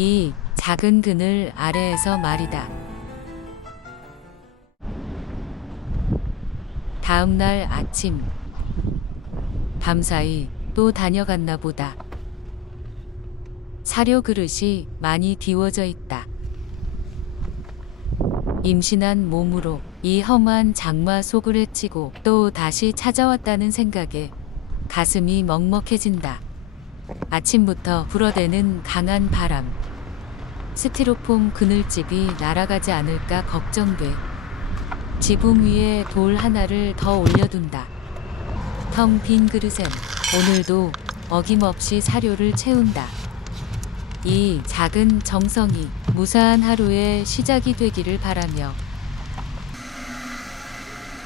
이 작은 그늘 아래에서 말이다. 다음 날 아침 밤사이 또 다녀갔나 보다. 사료 그릇이 많이 비워져 있다. 임신한 몸으로 이 험한 장마 속을 헤치고 또 다시 찾아왔다는 생각에 가슴이 먹먹해진다. 아침부터 불어대는 강한 바람. 스티로폼 그늘집이 날아가지 않을까 걱정돼. 지붕 위에 돌 하나를 더 올려둔다. 텅 빈 그릇엔 오늘도 어김없이 사료를 채운다. 이 작은 정성이 무사한 하루의 시작이 되기를 바라며.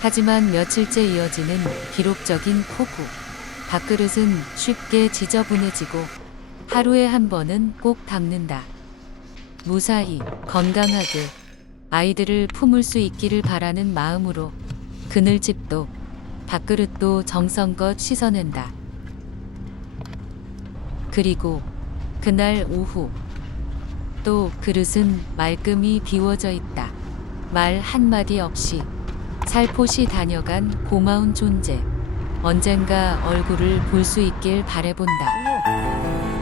하지만 며칠째 이어지는 기록적인 폭우. 밥그릇은 쉽게 지저분해지고 하루에 한 번은 꼭 닦는다. 무사히 건강하게 아이들을 품을 수 있기를 바라는 마음으로 그늘집도 밥그릇도 정성껏 씻어낸다. 그리고 그날 오후 또 그릇은 말끔히 비워져 있다. 말 한마디 없이 살포시 다녀간 고마운 존재. 언젠가 얼굴을 볼 수 있길 바래본다.